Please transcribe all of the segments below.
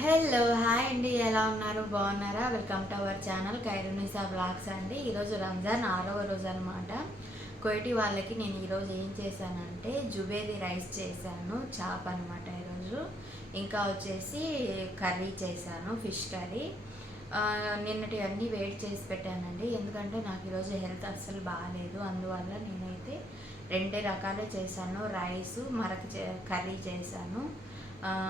Hello hi అండి, ఎలా ఉన్నారు? బాగున్నారా? Welcome to our channel Khairunisa blogs అండి. ఈరోజు రంజాన్ 6వ రోజు అనమాట. కోయిటి వాళ్ళకి నేను ఈరోజు ఏం చేశానంటే జుబేది రైస్ చేశాను, చాప్ అనమాట ఈరోజు. ఇంకా వచ్చేసి కర్రీ చేశాను, ఫిష్ కర్రీ. నిన్నటి అన్నీ వేడి చేసి పెట్టానండి, ఎందుకంటే నాకు ఈరోజు హెల్త్ అస్సలు బాగాలేదు. అందువల్ల నేనైతే 2 రకాలు చేశాను, రైసు కర్రీ చేశాను.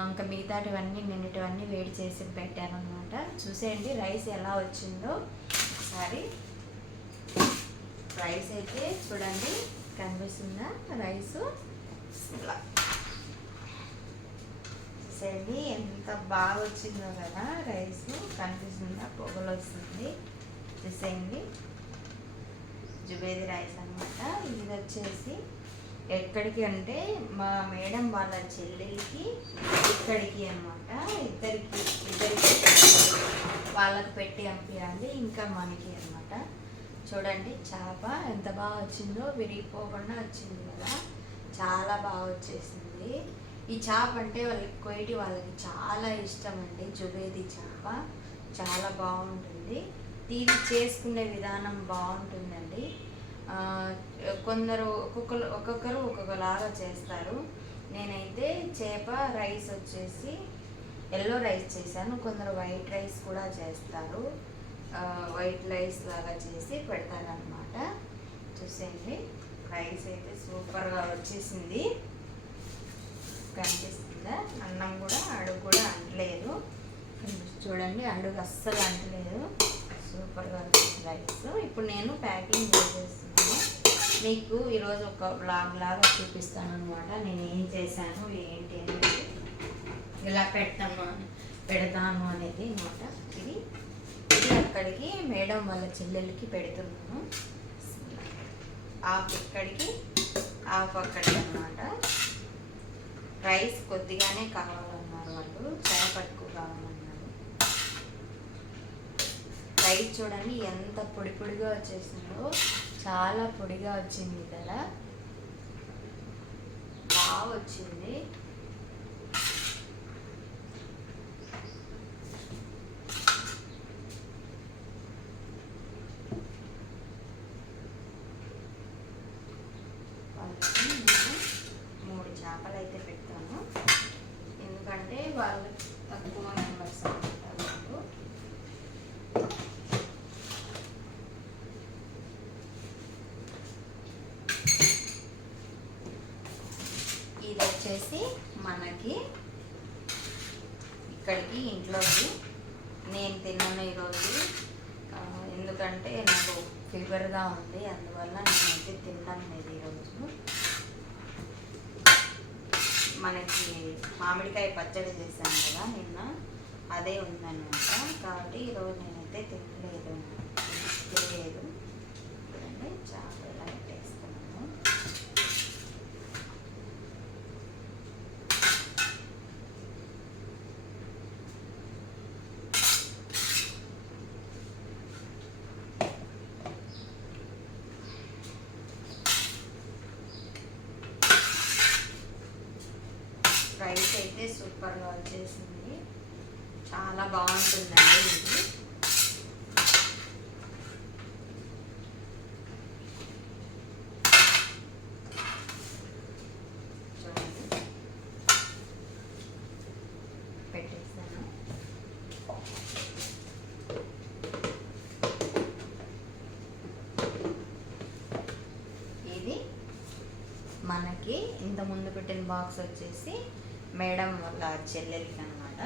ఇంకా మిగతాటివన్నీ నిన్నటివన్నీ వేడి చేసి పెట్టాను అనమాట. చూసేయండి రైస్ ఎలా వచ్చిందో ఒకసారి. రైస్ అయితే చూడండి, కనిపిస్తుందా రైసు? చూసేయండి ఎంత బాగా వచ్చిందో కదా రైసు, కనిపిస్తుందా? పొగలు వస్తుంది. చూసేయండి జుబేది రైస్ అనమాట. ఇది వచ్చేసి ఎక్కడికి అంటే మా మేడం వాళ్ళ చెల్లెలకి ఇక్కడికి అనమాట. ఇద్దరికి వాళ్ళకి పెట్టి పంపించాలి, ఇంకా మనకి అనమాట. చూడండి చేప ఎంత బాగా వచ్చిందో, విరిగిపోకుండా వచ్చింది కదా, చాలా బాగా వచ్చేసింది. ఈ చేప అంటే కోయిటి వాళ్ళకి చాలా ఇష్టం అండి. జుబేది చేప చాలా బాగుంటుంది. దీన్ని చేసుకునే విధానం బాగుంటుందండి. కొందరు ఒక్కొక్కరు ఒక్కొక్కలాగా చేస్తారు. నేనైతే చేప రైస్ వచ్చేసి ఎల్లో రైస్ చేశాను. కొందరు వైట్ రైస్ కూడా చేస్తారు, వైట్ రైస్ లాగా చేసి పెడతారనమాట. చూసేయండి రైస్ అయితే సూపర్గా వచ్చేసింది, కనిపిస్తుందా? అన్నం కూడా అడుగు కూడా అంటలేదు. చూడండి అడుగు అస్సలు అంటలేదు, సూపర్గా వచ్చింది రైస్. ఇప్పుడు నేను ప్యాకింగ్ చేసేస్తున్నాను. మీకు ఈరోజు ఒక బ్లాగ్ లాగా చూపిస్తాను అనమాట. నేను ఏం చేశాను ఏంటి అనేది, ఇలా పెడతాను అనేది అనమాట. ఇది అక్కడికి మేడం వాళ్ళ చెల్లెలకి పెడుతున్నాను. హాఫ్ ఇక్కడికి హాఫ్ అక్కడికి అనమాట. రైస్ కొద్దిగానే కావాలన్నారు వాళ్ళు, చేపట్టుకు కావాలన్నారు. రైస్ చూడండి ఎంత పొడి పొడిగా వచ్చేసిందో, చాలా పొడిగా వచ్చింది కదా, బాగా వచ్చింది. వాళ్ళకి నేను 3 చేపలు అయితే పెడతాను, ఎందుకంటే వాళ్ళు తక్కువ మెంబర్స్ అంటారు. ఇది వచ్చేసి మనకి ఇక్కడికి ఇంట్లోకి నేను తిన్నాను ఈరోజు, ఎందుకంటే నాకు ఫీవర్గా ఉంది, అందువల్ల నేనైతే తిన్నాను లేదు ఈరోజు. మనకి మామిడికాయ పచ్చడి చేశాను కదా నిన్న, అదే ఉందన్నమాట. కాబట్టి ఈరోజు నేనైతే తినలేదు. చూడండి చాలా ఎలా పెట్టేస్తున్నాను. రైస్ అయితే సూపర్గా వచ్చేసింది, చాలా బాగుంటుందండి ఇది. చూడండి పెట్టేస్తాను. ఇది మనకి ఇంత ముందు పెట్టిన బాక్స్ వచ్చేసి మేడం వాళ్ళ చెల్లెలకి అనమాట.